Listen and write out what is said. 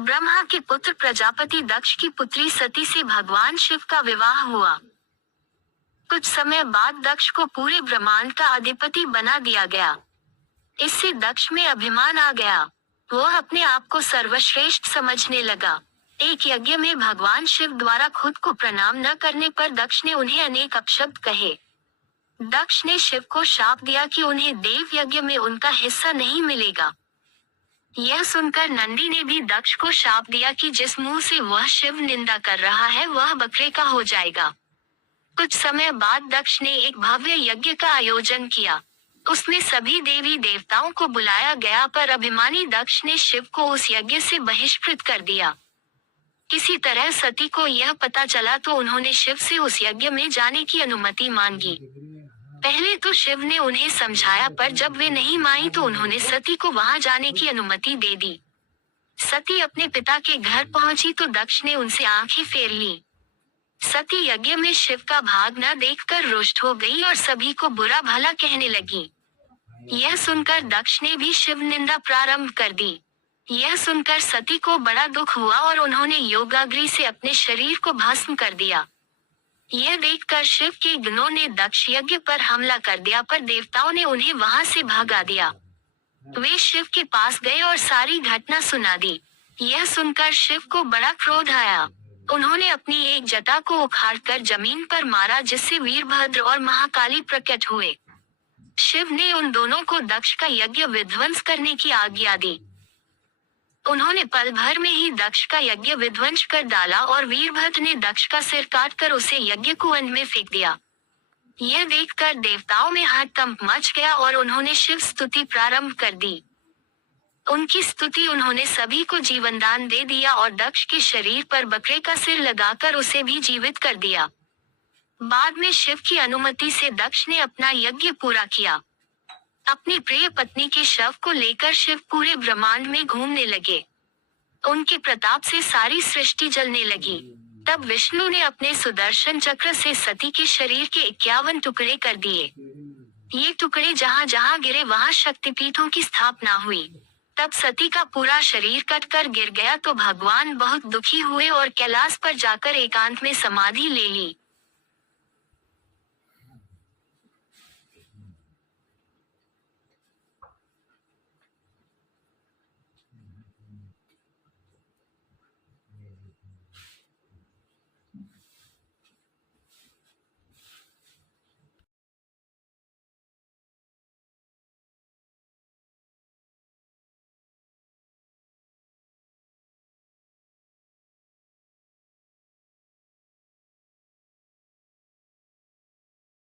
ब्रह्मा के पुत्र प्रजापति दक्ष की पुत्री सती से भगवान शिव का विवाह हुआ। कुछ समय बाद दक्ष को पूरे ब्रह्मांड का अधिपति बना दिया गया। इससे दक्ष में अभिमान आ गया। वह अपने आप को सर्वश्रेष्ठ समझने लगा। एक यज्ञ में भगवान शिव द्वारा खुद को प्रणाम न करने पर दक्ष ने उन्हें अनेक अपशब्द कहे। दक्ष ने शिव को शाप दिया कि उन्हें देव यज्ञ में उनका हिस्सा नहीं मिलेगा। यह सुनकर नंदी ने भी दक्ष को शाप दिया कि जिस मुंह से वह शिव निंदा कर रहा है वह बकरे का हो जाएगा। कुछ समय बाद दक्ष ने एक भव्य यज्ञ का आयोजन किया। उसमें सभी देवी देवताओं को बुलाया गया, पर अभिमानी दक्ष ने शिव को उस यज्ञ से बहिष्कृत कर दिया। किसी तरह सती को यह पता चला तो उन्होंने शिव से उस यज्ञ में जाने की अनुमति मांगी। पहले तो शिव ने उन्हें समझाया, पर जब वे नहीं मानी तो उन्होंने सती को वहां जाने की अनुमति दे दी। सती अपने पिता के घर पहुंची तो दक्ष ने उनसे आंखें फेर ली। सती यज्ञ में शिव का भाग न देखकर रुष्ट हो गई और सभी को बुरा भला कहने लगी। यह सुनकर दक्ष ने भी शिव निंदा प्रारंभ कर दी। यह सुनकर सती को बड़ा दुख हुआ और उन्होंने योगाग्नि से अपने शरीर को भस्म कर दिया। यह देखकर शिव के गणों ने दक्ष यज्ञ पर हमला कर दिया, पर देवताओं ने उन्हें वहां से भगा दिया। वे शिव के पास गए और सारी घटना सुना दी। यह सुनकर शिव को बड़ा क्रोध आया। उन्होंने अपनी एक जटा को उखाड़कर जमीन पर मारा, जिससे वीरभद्र और महाकाली प्रकट हुए। शिव ने उन दोनों को दक्ष का यज्ञ विध्वंस करने की आज्ञा दी। उन्होंने पल भर में ही दक्ष का यज्ञ विध्वंस कर डाला और वीरभद्र ने दक्ष का सिर काटकर उसे यज्ञ कुंड में फेंक दिया। यह देखकर देवताओं में हड़कंप मच गया और उन्होंने शिव स्तुति प्रारंभ कर दी। उनकी स्तुति उन्होंने सभी को जीवनदान दे दिया और दक्ष के शरीर पर बकरे का सिर लगाकर उसे भी जीवित कर दिया। बाद में शिव की अनुमति से दक्ष ने अपना यज्ञ पूरा किया। अपनी प्रिय पत्नी के शव को लेकर शिव पूरे ब्रह्मांड में घूमने लगे। उनके प्रताप से सारी सृष्टि जलने लगी। तब विष्णु ने अपने सुदर्शन चक्र से सती के शरीर के 51 टुकड़े कर दिए। ये टुकड़े जहाँ जहाँ गिरे वहाँ शक्तिपीठों की स्थापना हुई। तब सती का पूरा शरीर कटकर गिर गया तो भगवान बहुत दुखी हुए और कैलाश पर जाकर एकांत में समाधि ले ली।